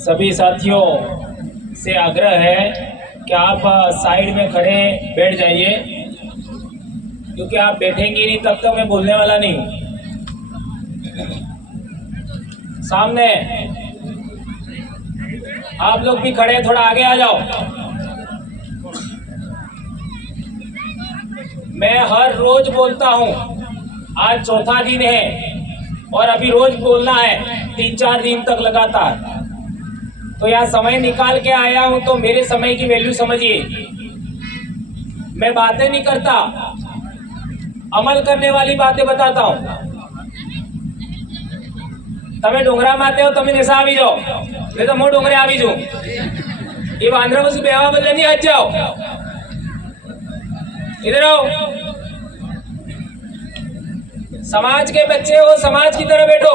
सभी साथियों से आग्रह है कि आप साइड में खड़े बैठ जाइए, क्योंकि आप बैठेंगे नहीं तब तक मैं बोलने वाला नहीं हूँ। सामने आप लोग भी खड़े, थोड़ा आगे आ जाओ। मैं हर रोज बोलता हूँ, आज चौथा दिन है और अभी रोज बोलना है 3-4 दिन तक लगातार। तो यहाँ समय निकाल के आया हूँ, तो मेरे समय की वैल्यू समझिए। मैं बातें नहीं करता, अमल करने वाली बातें बताता हूँ। તમે ડુંગરા માતે હો, તમે નેસા આવી જાઓ, नहीं तो मैं डोंगरे આવી जाऊं। ये बांद्रा में से बेवा बदले नहीं हट जाओ, इधर आओ। समाज के बच्चे हो, समाज की तरह बैठो।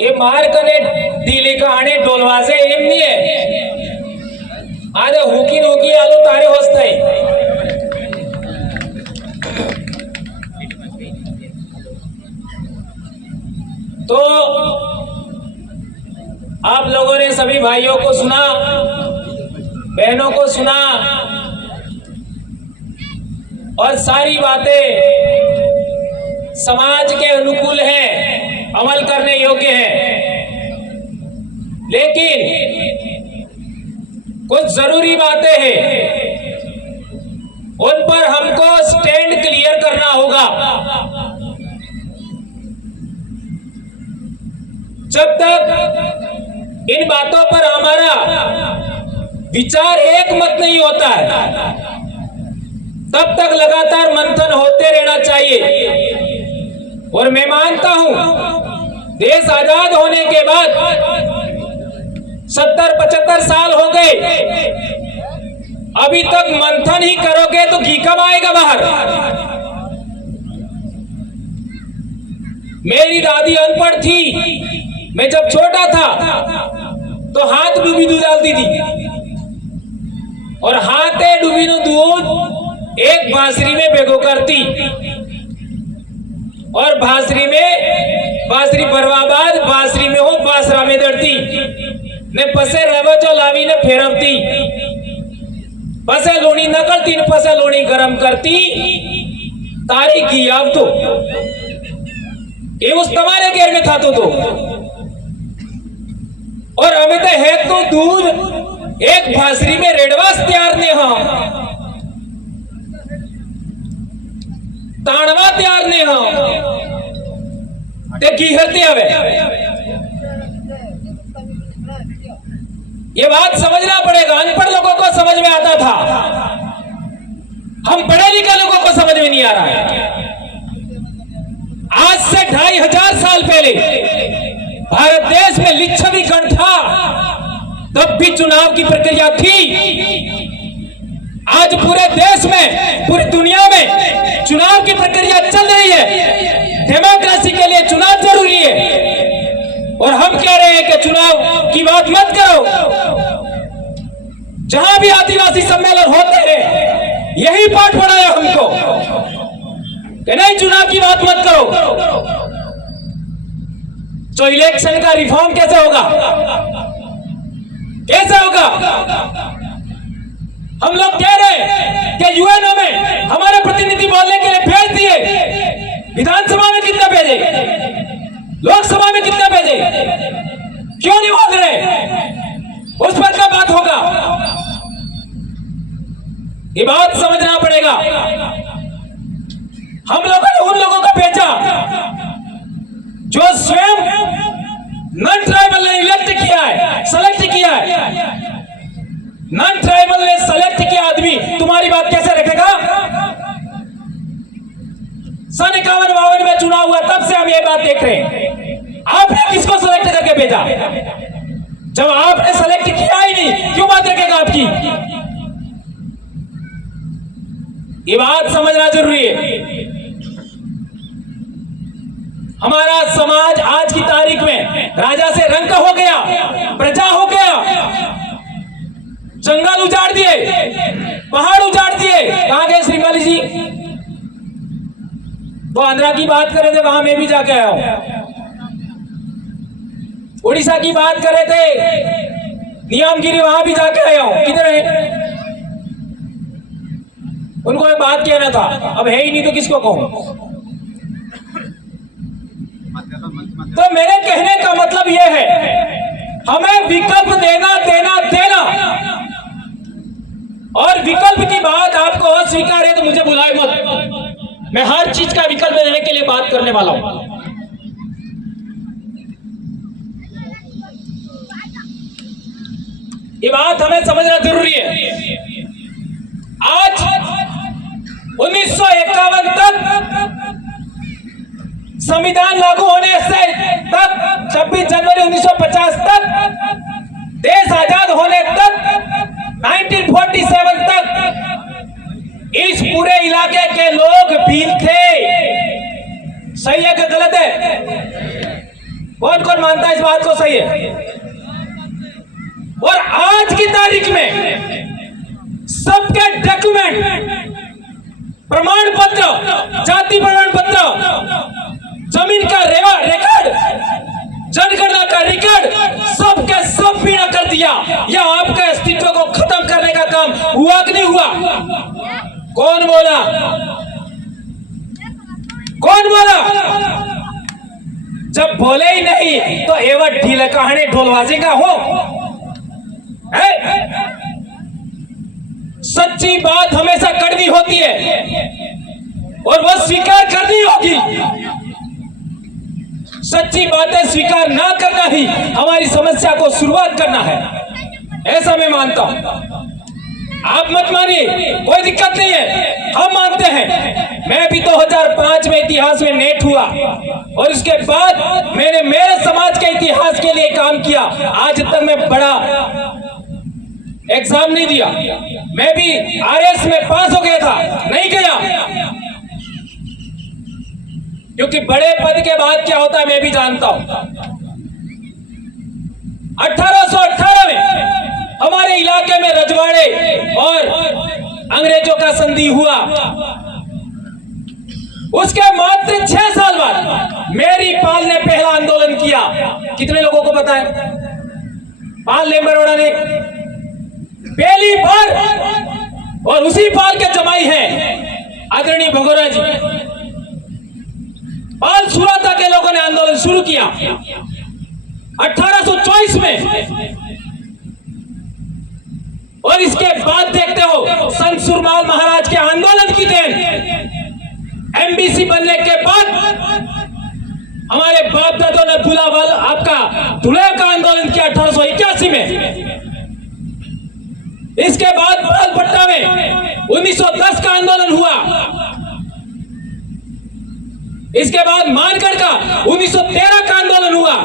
ये मार कने डीले का आने डोलवा से एम नहीं है। आज हुकी नोकी आलो तारे होस्ते तो आप लोगों ने सभी भाइयों को सुना, बहनों को सुना, और सारी बातें समाज के अनुकूल हैं, अमल करने योग्य हैं। लेकिन कुछ जरूरी बातें हैं, उन पर हमको स्टैंड क्लियर करना होगा। जब तक इन बातों पर हमारा विचार एक मत नहीं होता है, तब तक लगातार मंथन होते रहना चाहिए। और मैं मानता हूं, देश आजाद होने के बाद 70-75 साल हो गए, अभी तक मंथन ही करोगे तो घी कब आएगा बाहर। मेरी दादी अनपढ़ थी, मैं जब छोटा था तो हाथ डूबी दूध डालती थी, और हाथे डूबी नो दूध एक बांसुरी में भेगो करती, और बांसुरी में बांसुरी बर्बाद बांसुरी में हो बांसरा में दड़ती ने पसे रवचो लावी ने फेरवती, पसे लोणी न करती ने पसे लोणी गरम करती तारी की अब तो ये उस तुम्हारे घेर में था तो और हमें तो है तो दूध एक भासरी में रेडवास तैयार ने, हाँ ताणवा तैयार ने, हाँ ते कीहरते हवे। ये बात समझना पड़ेगा। अनपढ़ लोगों को समझ में आता था, हम पढ़े लिखे लोगों को समझ में नहीं आ रहा है। आज से 2500 साल पहले भारत देश में लिच्छवी गण था, तब भी चुनाव की प्रक्रिया थी। आज पूरे देश में, पूरी दुनिया में चुनाव की प्रक्रिया चल रही है। डेमोक्रेसी के लिए चुनाव जरूरी है, और हम कह रहे हैं कि चुनाव की बात मत करो। जहां भी आदिवासी सम्मेलन होते हैं, यही पाठ पढ़ाया हमको कि नहीं, चुनाव की बात मत करो। तो इलेक्शन का रिफॉर्म कैसे होगा, कैसे होगा? हम लोग कह रहे हैं कि यूएनओ में हमारे प्रतिनिधि बोलने के लिए भेज दिए, विधानसभा में कितने भेजे, लोकसभा में कितने भेजे, क्यों नहीं बोल रहे? उस पर क्या बात होगा? ये बात समझना पड़ेगा। हम लोगों ने उन लोगों को भेजा जो स्वयं नॉन ट्राइबल ने इलेक्ट किया है, सेलेक्ट किया है। नॉन ट्राइबल ने सेलेक्ट किया आदमी तुम्हारी बात कैसे रखेगा? 51-52 में चुनाव हुआ, तब से हम ये बात देख रहे हैं। आपने किसको सेलेक्ट करके भेजा? जब आपने सेलेक्ट किया ही नहीं, क्यों बात रखेगा आपकी? ये बात समझना जरूरी है। हमारा समाज आज की तारीख में राजा से रंक हो गया, प्रजा हो गया। जंगल उजाड़ दिए, पहाड़ उजाड़ दिए। कहां गए श्रीमाली जी? वो आंध्रा की बात कर रहे थे, वहां मैं भी जाके आया हूं। उड़ीसा की बात कर रहे थे, नियामगिरी वहां भी जाके आया हूं। किधर है? उनको एक बात कहना था, अब है ही नहीं तो किसको कहूं। तो मेरे कहने का मतलब यह है, हमें विकल्प देना देना देना। और विकल्प की बात आपको अस्वीकार है तो मुझे बुलाए मत, मैं हर चीज का विकल्प देने के लिए बात करने वाला हूं। ये बात हमें समझना जरूरी है। आज 1951 तक संविधान लागू होने से तक 26 जनवरी 1950 तक, देश आजाद होने तक 1947 तक इस पूरे इलाके के लोग भील थे। सही है कि गलत है? कौन कौन मानता है इस बात को सही है? और आज की तारीख में सबके डॉक्यूमेंट, प्रमाण पत्र, जाति प्रमाण पत्र, जमीन का रिकॉर्ड, जनगणना का रिकॉर्ड, सबके सब पीड़ा कर दिया। या आपके अस्तित्व को खत्म करने का काम हुआ कि नहीं हुआ? कौन बोला? कौन बोला? जब बोले ही नहीं तो एवं ढीले कहानी ढोलबाजी का हो। सच्ची बात हमेशा कड़वी होती है और वह स्वीकार करनी होगी। सच्ची बातें स्वीकार ना करना ही हमारी समस्या को शुरुआत करना है, ऐसा मैं मानता हूं। आप मत मानिए, कोई दिक्कत नहीं है, हम मानते हैं। मैं भी 2005 में इतिहास में नेट हुआ और उसके बाद मैंने मेरे समाज के इतिहास के लिए काम किया। आज तक मैं बड़ा एग्जाम नहीं दिया, मैं भी आरएस में पास हो गया था, नहीं गया, क्योंकि बड़े पद के बाद क्या होता है मैं भी जानता हूं। 1818 में हमारे इलाके में रजवाड़े और अंग्रेजों का संधि हुआ। उसके मात्र 6 साल बाद मेरी पाल ने पहला आंदोलन किया। कितने लोगों को पता है? पाल लेम्बरवाड़ा ने पहली बार, और उसी पाल के जमाई हैं आदरणीय भगोरा जी। पाल सुराता के लोगों ने आंदोलन शुरू किया 1824 में, और इसके बाद देखते हो संत सुरमाल महाराज के आंदोलन की देन, एमबीसी बनने के बाद हमारे बाप दादों ने बुलावल आपका धुले का आंदोलन किया 1881 में। इसके बाद बालपट्टा में 1910 का आंदोलन हुआ। इसके बाद मानगढ़ का 1913 का आंदोलन हुआ।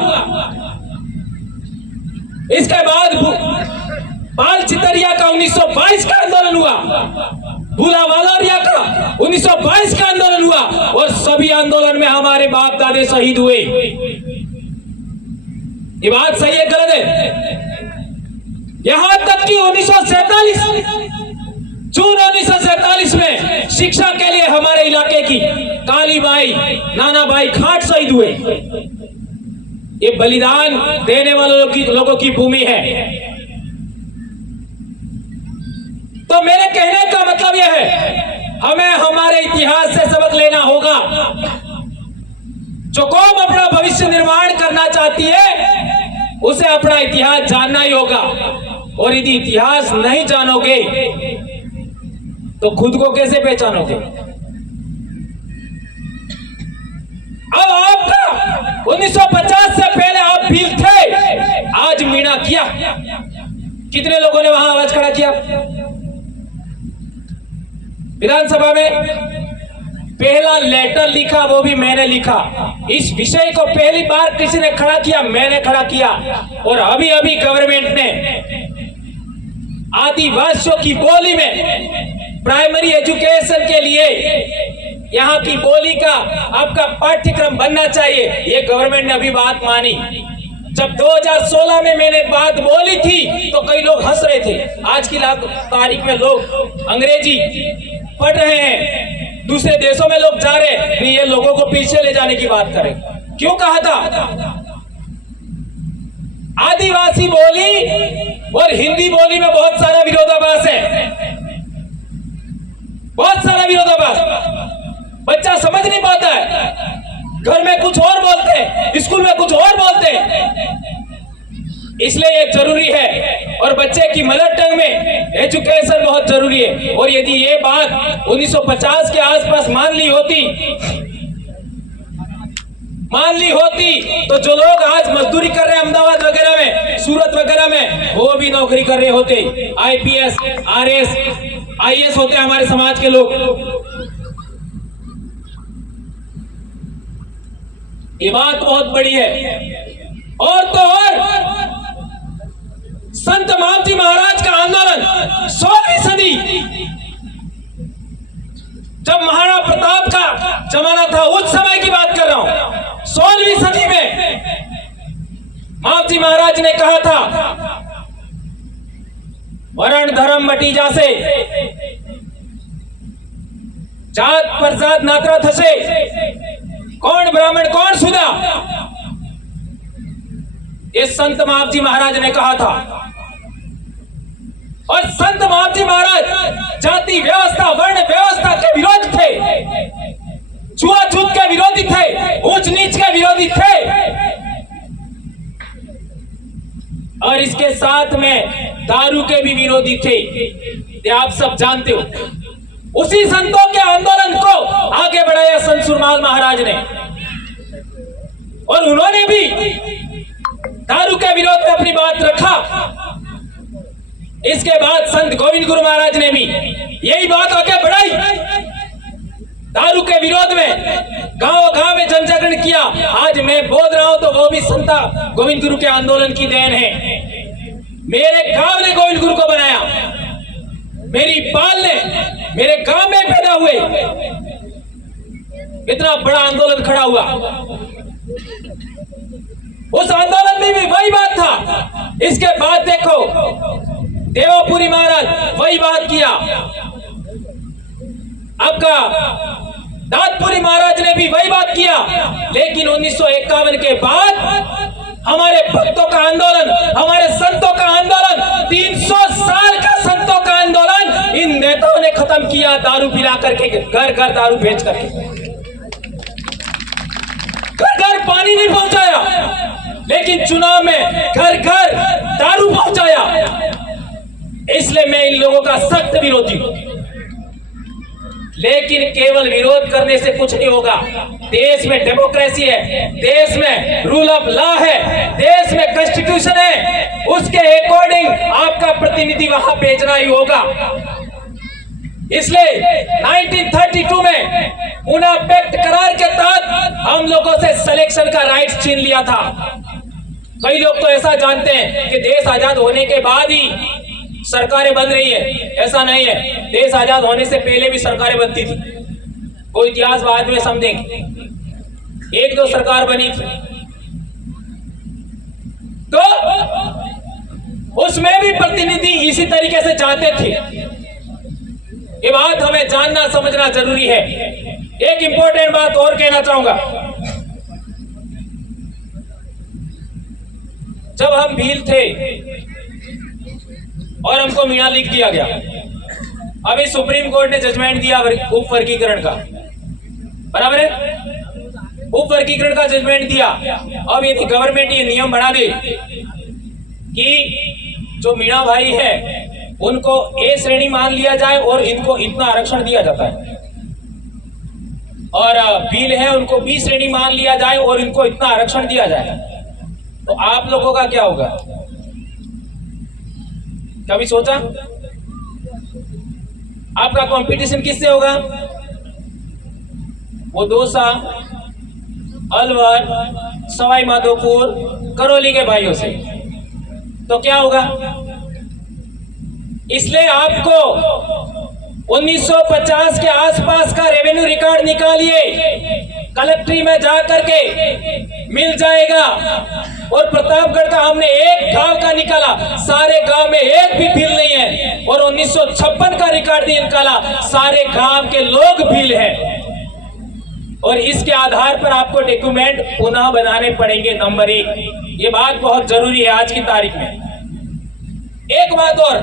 इसके बाद पाल चितरिया का 1922 का आंदोलन हुआ। भूलावालोरिया का 1922 का आंदोलन हुआ। और सभी आंदोलन में हमारे बाप दादे शहीद हुए। ये बात सही है गलत है? यहां तक कि 1947 जून 1947 में शिक्षा के लिए हमारे इलाके की कालीबाई, नानाबाई खाट शहीद हुए। ये बलिदान देने वाले लोगों की भूमि है। तो मेरे कहने का मतलब यह है, हमें हमारे इतिहास से सबक लेना होगा। जो कौम अपना भविष्य निर्माण करना चाहती है उसे अपना इतिहास जानना ही होगा। और यदि इतिहास नहीं जानोगे तो खुद को कैसे पहचानोगे? अब आपका 1950 से पहले आप भील थे, आज मीणा किया। कितने लोगों ने वहां आवाज खड़ा किया? विधानसभा में पहला लेटर लिखा वो भी मैंने लिखा। इस विषय को पहली बार किसी ने खड़ा किया, मैंने खड़ा किया। और अभी अभी गवर्नमेंट ने आदिवासियों की बोली में प्राइमरी एजुकेशन के लिए यहाँ की बोली का आपका पाठ्यक्रम बनना चाहिए। ये गवर्नमेंट ने अभी बात मानी। जब 2016 में मैंने बात बोली थी तो कई लोग हंस रहे थे। आज की तारीख में लोग अंग्रेजी पढ़ रहे हैं, दूसरे देशों में लोग जा रहे हैं, ये लोगों को पीछे ले जाने की बात करें। क्यों कहा था? आदिवासी बोली और हिंदी बोली में बहुत सारा विरोधाभास है, बहुत सारा विरोधाभास। बच्चा समझ नहीं पाता है, घर में कुछ और बोलते हैं, स्कूल में कुछ और बोलते हैं। इसलिए ये जरूरी है और बच्चे की मदर टंग में एजुकेशन बहुत जरूरी है। और यदि ये बात 1950 के आसपास मान ली होती तो जो लोग आज मजदूरी कर रहे हैं अहमदाबाद वगैरह में, सूरत वगैरह में, वो भी नौकरी कर रहे होते, IPS, RS, IAS होते हमारे समाज के लोग। ये बात बहुत बड़ी है। और तो और संत मावजी महाराज का आंदोलन 16वीं सदी, जब महाराणा प्रताप का जमाना था, उस समय की बात कर रहा हूं। 16वीं सदी में मावजी महाराज ने कहा था, वर्ण धर्म मटी जासे, जात पर जात नातरा थसे, कौन ब्राह्मण कौन सुदा। ये संत मावजी महाराज ने कहा था। और संत मावजी महाराज जाति व्यवस्था, वर्ण व्यवस्था के विरोध थे, छुआछूत के विरोधी थे, ऊंच नीच के विरोधी थे। और इसके साथ में दारू के भी विरोधी थे, ये आप सब जानते हो। उसी संतों के आंदोलन को आगे बढ़ाया संत सुरमाल महाराज ने, और उन्होंने भी दारू के विरोध में अपनी बात रखा। इसके बाद संत गोविंद गुरु महाराज ने भी यही बात आगे बढ़ाई, दारू के विरोध में गांव-गांव में जनजागरण किया। आज मैं बोल रहा हूं तो वो भी संत गोविंद गुरु के आंदोलन की देन है। मेरे गांव ने गोविंद गुरु को बनाया, मेरी पाल ने मेरे गांव में पैदा हुए, इतना बड़ा आंदोलन खड़ा हुआ। उस आंदोलन में भी वही बात था। इसके बाद देखो देवपुरी महाराज वही बात किया, आपका दादपुरी महाराज ने भी वही बात किया। लेकिन 1951 के बाद हमारे भक्तों का आंदोलन, हमारे संतों का आंदोलन, 300 साल का संतों का आंदोलन इन नेताओं ने खत्म किया। दारू पिला करके, घर घर दारू बेच करके, घर घर पानी नहीं पहुंचाया, लेकिन चुनाव में घर घर दारू पहुंचाया। इसलिए मैं इन लोगों का सख्त विरोधी हूं। लेकिन केवल विरोध करने से कुछ नहीं होगा। देश में डेमोक्रेसी है, देश में रूल ऑफ लॉ है, देश में कॉन्स्टिट्यूशन है, उसके अकॉर्डिंग आपका प्रतिनिधि वहां भेजना ही होगा। इसलिए 1932 में ऊना पैक्ट करार के तहत हम लोगों से सिलेक्शन का राइट छीन लिया था। कई लोग तो ऐसा जानते हैं कि देश आजाद होने के बाद ही सरकारें बन रही है, ऐसा नहीं है। देश आजाद होने से पहले भी सरकारें बनती थी, वो इतिहास बाद में समझेंगे। एक दो सरकार बनी थी, तो उसमें भी प्रतिनिधि इसी तरीके से जाते थे। ये बात हमें जानना समझना जरूरी है। एक इंपॉर्टेंट बात और कहना चाहूंगा, जब हम भील थे और हमको मीणा लिख दिया गया, अभी सुप्रीम कोर्ट ने जजमेंट दिया उप वर्गीकरण का, बराबर है, उप वर्गीकरण का जजमेंट दिया। अब यदि गवर्नमेंट ये नियम बना दे कि जो मीणा भाई है उनको ए श्रेणी मान लिया जाए और इनको इतना आरक्षण दिया जाता है, और भील है उनको बी श्रेणी मान लिया जाए और इनको इतना आरक्षण दिया जाए, तो आप लोगों का क्या होगा? कभी सोचा? आपका कंपटीशन किससे होगा? वो दौसा, अलवर, सवाई माधोपुर, करौली के भाइयों से। तो क्या होगा? इसलिए आपको 1950 के आसपास का रेवेन्यू रिकॉर्ड निकालिए, कलेक्ट्री में जा करके मिल जाएगा। और प्रतापगढ़ का हमने एक गांव का निकाला, सारे गांव में एक भी भील नहीं है। और 1956 का रिकॉर्ड निकाला, सारे गांव के लोग भील हैं। और इसके आधार पर आपको डॉक्यूमेंट पुनः बनाने पड़ेंगे। नंबर 1, ये बात बहुत जरूरी है आज की तारीख में। एक बात और,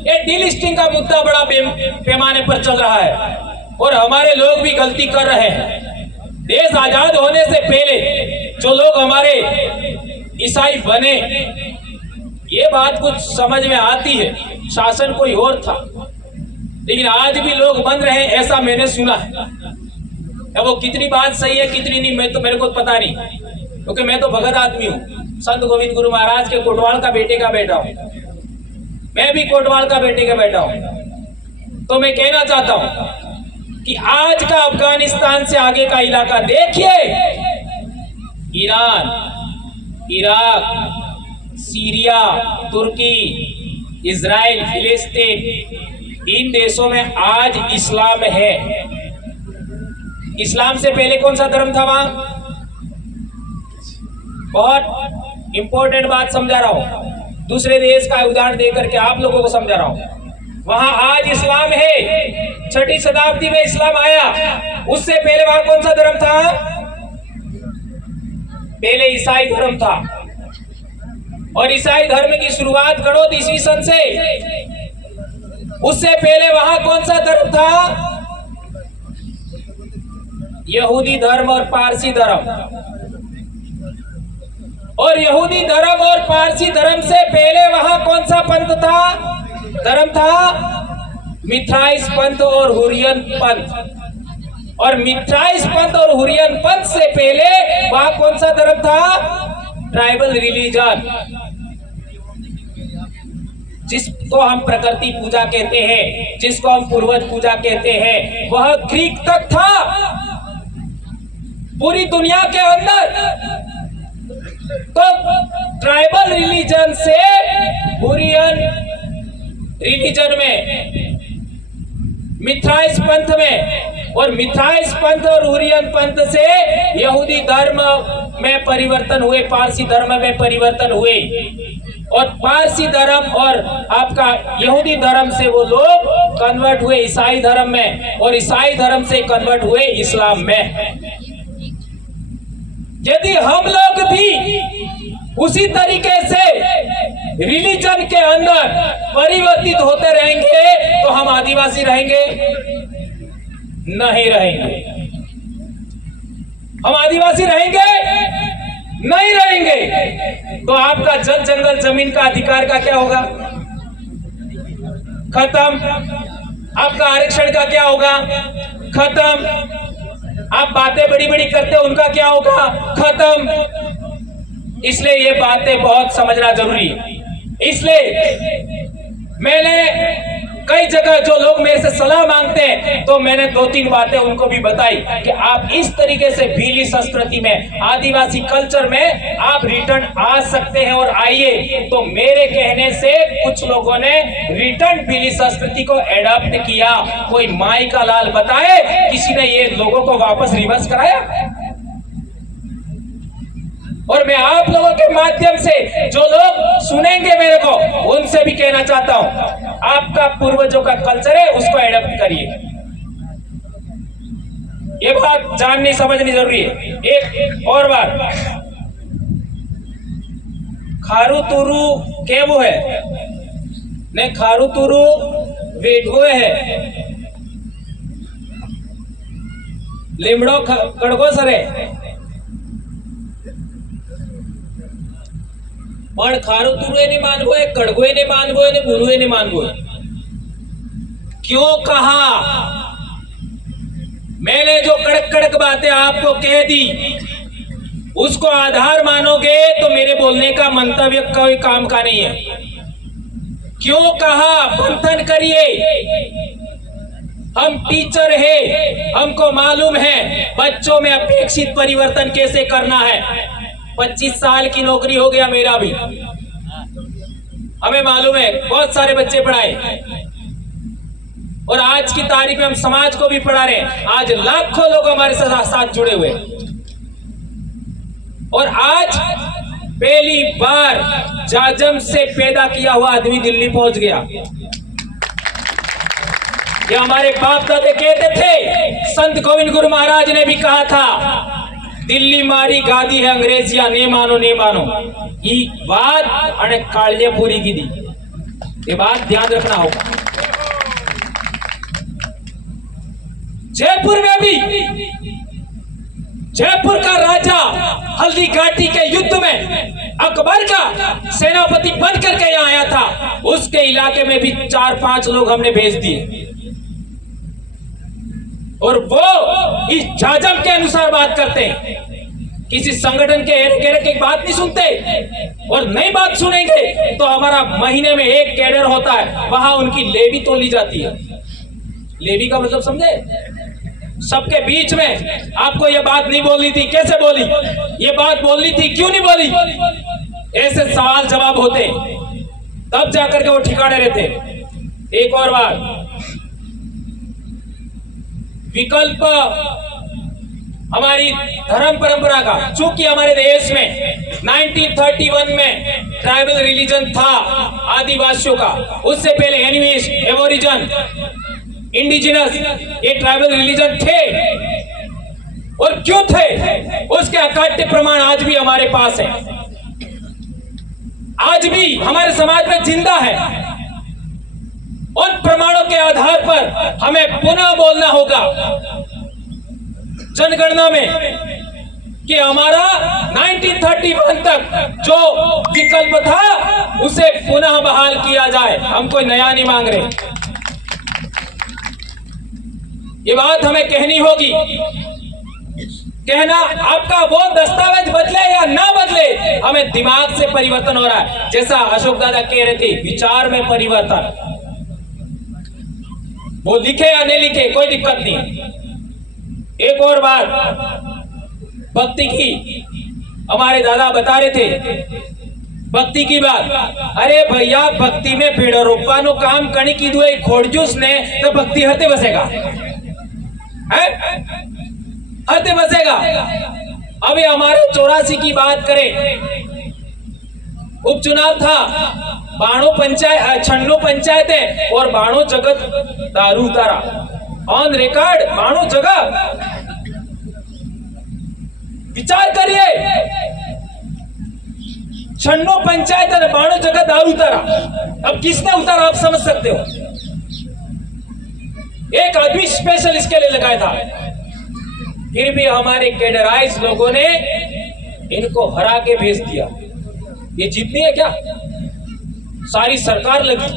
ये डीलिस्टिंग का मुद्दा बड़ा पैमाने पर चल रहा है और हमारे लोग भी गलती कर रहे हैं। देश आजाद होने से पहले जो लोग हमारे ईसाई बने, ये बात कुछ समझ में आती है, शासन कोई और था, लेकिन आज भी लोग बन रहे हैं, ऐसा मैंने सुना है। अब वो कितनी बात सही है कितनी नहीं, मेरे को पता नहीं, क्योंकि मैं तो भगत आदमी हूँ। संत गोविंद गुरु महाराज के कोटवाल का बेटे का बेटा हूँ, मैं भी कोटवाल का बेटे का बेटा हूँ। तो मैं कहना चाहता हूँ कि आज का अफगानिस्तान से आगे का इलाका देखिए, ईरान, इराक, सीरिया, तुर्की, इजराइल, फिलिस्तीन, इन देशों में आज इस्लाम है। इस्लाम से पहले कौन सा धर्म था वहां? बहुत इंपॉर्टेंट बात समझा रहा हूं, दूसरे देश का उदाहरण देकर के आप लोगों को समझा रहा हूं। वहां आज इस्लाम है, 6वीं शताब्दी में इस्लाम आया। उससे पहले वहां कौन सा धर्म था? पहले ईसाई धर्म था, और ईसाई धर्म की शुरुआत करो ईस्वी सन से। उससे पहले वहां कौन सा धर्म था? यहूदी धर्म और पारसी धर्म। और यहूदी धर्म और पारसी धर्म से पहले वहां कौन सा पंथ था? धर्म था मिथ्राइस पंथ और हुरियन पंथ। और मिथ्राइस पंथ और हुरियन पंथ से पहले वहां कौन सा धर्म था? ट्राइबल रिलीजन, जिसको हम प्रकृति पूजा कहते हैं, जिसको हम पूर्वज पूजा कहते हैं, वह ग्रीक तक था। पूरी दुनिया के अंदर तो ट्राइबल रिलीजन से हुरियन रिलीजन में, मिथ्राइस पंथ में, और मिथ्राइस पंथ और हुरियन पंथ से यहूदी धर्म में परिवर्तन हुए, पारसी धर्म में परिवर्तन हुए। और पारसी धर्म और आपका यहूदी धर्म से वो लोग कन्वर्ट हुए ईसाई धर्म में, और ईसाई धर्म से कन्वर्ट हुए इस्लाम में। यदि हम लोग भी उसी तरीके से रिलीजन के अंदर परिवर्तित होते रहेंगे तो हम आदिवासी रहेंगे? नहीं रहेंगे। हम आदिवासी रहेंगे? नहीं रहेंगे। तो आपका जल जंगल जमीन का अधिकार का क्या होगा? खत्म। आपका आरक्षण का क्या होगा? खत्म। आप बातें बड़ी बड़ी करते हो, उनका क्या होगा? खत्म। इसलिए ये बातें बहुत समझना जरूरी है। इसलिए मैंने कई जगह जो लोग मेरे से सलाह मांगते हैं, तो मैंने 2-3 बातें उनको भी बताई कि आप इस तरीके से भीली संस्कृति में, आदिवासी कल्चर में आप रिटर्न आ सकते हैं, और आइए। तो मेरे कहने से कुछ लोगों ने रिटर्न भीली संस्कृति को एडॉप्ट किया। कोई माई का लाल बताए किसी ने ये लोगों को वापस रिवर्स कराया? और मैं आप लोगों के माध्यम से जो लोग सुनेंगे मेरे को, उनसे भी कहना चाहता हूं, आपका पूर्वजों का कल्चर है, उसको एडॉप्ट करिए। ये बात जाननी समझनी जरूरी है। एक और बात, खारू तुरु केवो है ने खारू तुरु वेठो है, लिमड़ो कड़गो सरे, पण खारू तुरुए नहीं मानगो है, कड़गोए नहीं मानगो है, बुरुए नहीं मानगो है। क्यों कहा? मैंने जो कड़क कड़क बातें आपको कह दी, उसको आधार मानोगे तो मेरे बोलने का मंतव्य कोई काम का नहीं है। क्यों कहा? मंथन करिए। हम टीचर हैं, हमको मालूम है बच्चों में अपेक्षित परिवर्तन कैसे करना है। 25 साल की नौकरी हो गया मेरा भी, हमें मालूम है, बहुत सारे बच्चे पढ़ाए, और आज की तारीख में हम समाज को भी पढ़ा रहे हैं। आज लाखों लोग हमारे साथ जुड़े हुए, और आज पहली बार जाजम से पैदा किया हुआ आदमी दिल्ली पहुंच गया। ये हमारे बाप दादे कहते थे। संत गोविंद गुरु महाराज ने भी कहा था, दिल्ली मारी गादी है अंग्रेजिया, ने मानो ने मानो। ये बात अने कालिया पूरी की दी, ये बात ध्यान रखना होगा। जयपुर में भी जयपुर का राजा हल्दी घाटी के युद्ध में अकबर का सेनापति बन करके यहाँ आया था, उसके इलाके में भी 4-5 लोग हमने भेज दिए और वो इस जाजम के अनुसार बात करते हैं। किसी संगठन के हेरे गेरे की बात नहीं सुनते, और नई बात सुनेंगे तो हमारा महीने में एक कैडर होता है, वहां उनकी लेवी तोली जाती है। लेवी का मतलब समझे? सबके बीच में आपको ये बात नहीं बोलनी थी, कैसे बोली? ये बात बोलनी थी, क्यों नहीं बोली? ऐसे सवाल जवाब होते, तब जाकर के वो ठिकाने रहते। एक और बात, विकल्प हमारी धर्म परंपरा का, चूंकि हमारे देश में 1931 में ट्राइबल रिलीजन था आदिवासियों का, उससे पहले एनिमीज, एबोरिजन, इंडिजिनस, ये ट्राइबल रिलीजन थे। और क्यों थे उसके अकाट्य प्रमाण आज भी हमारे पास है, आज भी हमारे समाज में जिंदा है। उन प्रमाणों के आधार पर हमें पुनः बोलना होगा जनगणना में कि हमारा 1931 तक जो विकल्प था उसे पुनः बहाल किया जाए। हम कोई नया नहीं मांग रहे, ये बात हमें कहनी होगी। कहना आपका वो दस्तावेज बदले या ना बदले, हमें दिमाग से परिवर्तन हो रहा है। जैसा अशोक दादा कह रहे थे, विचार में परिवर्तन, वो लिखे या नहीं लिखे कोई दिक्कत नहीं। एक और बात भक्ति की, हमारे दादा बता रहे थे भक्ति की बात। अरे भैया, भक्ति में पेड़ रोपा नो काम कणी की दुए खोड़जूस ने तो भक्ति हते बसेगा, हते बसेगा। अभी हमारे 84 की बात करें, उपचुनाव था, 92 पंचायत, 96 पंचायत है और 92 जगह दारू उतारा, ऑन रिकॉर्ड 92 जगह। विचार करिए, 96 पंचायत है, 92 जगह दारू उतारा। अब किसने उतारा आप समझ सकते हो? एक आदमी स्पेशल इसके लिए लगाया था। फिर भी हमारे कैडराइज लोगों ने इनको हरा के भेज दिया। ये जीतनी है क्या? सारी सरकार लगी,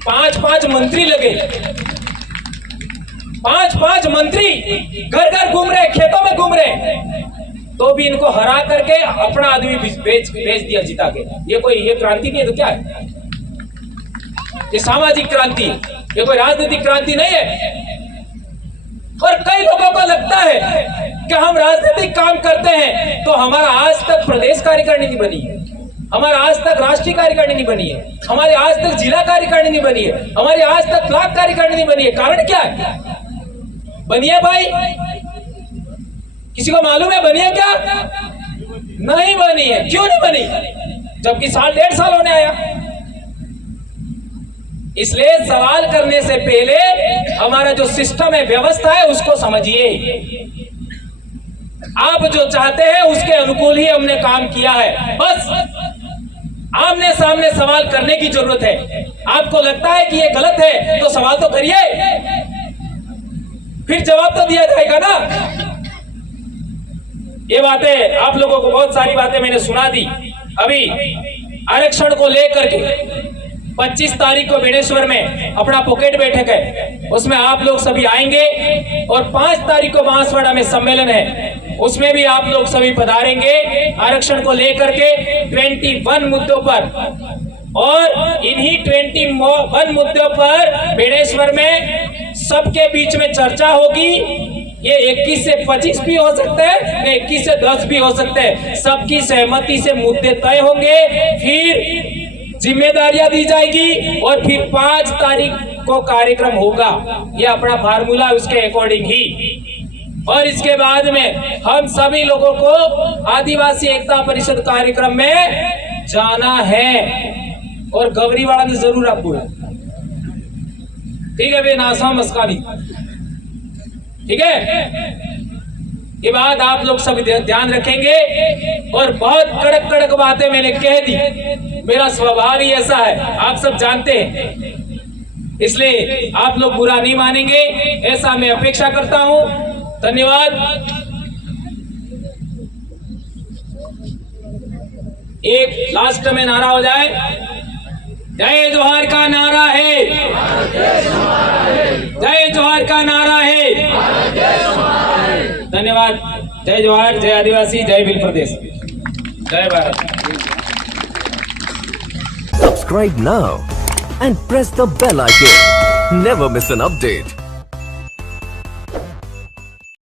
5-5 मंत्री लगे, 5-5 मंत्री घर घर घूम रहे, खेतों में घूम रहे, तो भी इनको हरा करके अपना आदमी भेज दिया जिता के। ये क्रांति नहीं है तो क्या है? ये सामाजिक क्रांति है, ये कोई राजनीतिक क्रांति नहीं है। और कई लोगों को लगता है कि हम राजनीतिक काम करते हैं तो हमारा आज तक प्रदेश कार्यकारिणी नहीं बनी है, हमारा आज तक राष्ट्रीय कार्यकारिणी नहीं बनी है, हमारी आज तक जिला कार्यकारिणी नहीं बनी है, हमारी आज तक ब्लॉक कार्यकारिणी नहीं बनी है। कारण क्या है? बनी है भाई? किसी को मालूम है बनी है क्या? नहीं बनी है। क्यों नहीं बनी? जबकि 1.5 साल होने आया। इसलिए सवाल करने से पहले हमारा जो सिस्टम है, व्यवस्था है, उसको समझिए। आप जो चाहते हैं उसके अनुकूल ही हमने काम किया है। बस आमने सामने सवाल करने की जरूरत है। आपको लगता है कि ये गलत है तो सवाल तो करिए, फिर जवाब तो दिया जाएगा ना। ये बातें आप लोगों को, बहुत सारी बातें मैंने सुना दी। अभी आरक्षण को लेकर के 25 तारीख को बेणेश्वर में अपना पॉकेट बैठक है, उसमें आप लोग सभी आएंगे। और 5 तारीख को बांसवाड़ा में सम्मेलन है, उसमें भी आप लोग सभी पधारेंगे आरक्षण को लेकर के 21 मुद्दों पर। और इन्हीं 21 मुद्दों पर बेणेश्वर में सबके बीच में चर्चा होगी। ये 21 से 25 भी हो सकते हैं, 21 से 10 भी हो सकते हैं। सबकी सहमति से मुद्दे तय होंगे, फिर जिम्मेदारियां दी जाएगी और फिर 5 तारीख को कार्यक्रम होगा। ये अपना फार्मूला, उसके अकॉर्डिंग ही। और इसके बाद में हम सभी लोगों को आदिवासी एकता परिषद कार्यक्रम में जाना है और गवरीवाड़ा में जरूर आपको ठीक है, वे नासा मस्कानी, ठीक है। ये बात आप लोग सब ध्यान रखेंगे। और बहुत कड़क कड़क बातें मैंने कह दी, मेरा स्वभाव ही ऐसा है, आप सब जानते हैं, इसलिए आप लोग बुरा नहीं मानेंगे, ऐसा मैं अपेक्षा करता हूं। धन्यवाद। एक लास्ट में नारा हो जाए, जय जोहार का नारा है, जय जोहार का नारा है। धन्यवाद। जय जोहार, जय आदिवासी, जय भील प्रदेश, जय Bharat. Subscribe now and press the bell icon. Never miss an update.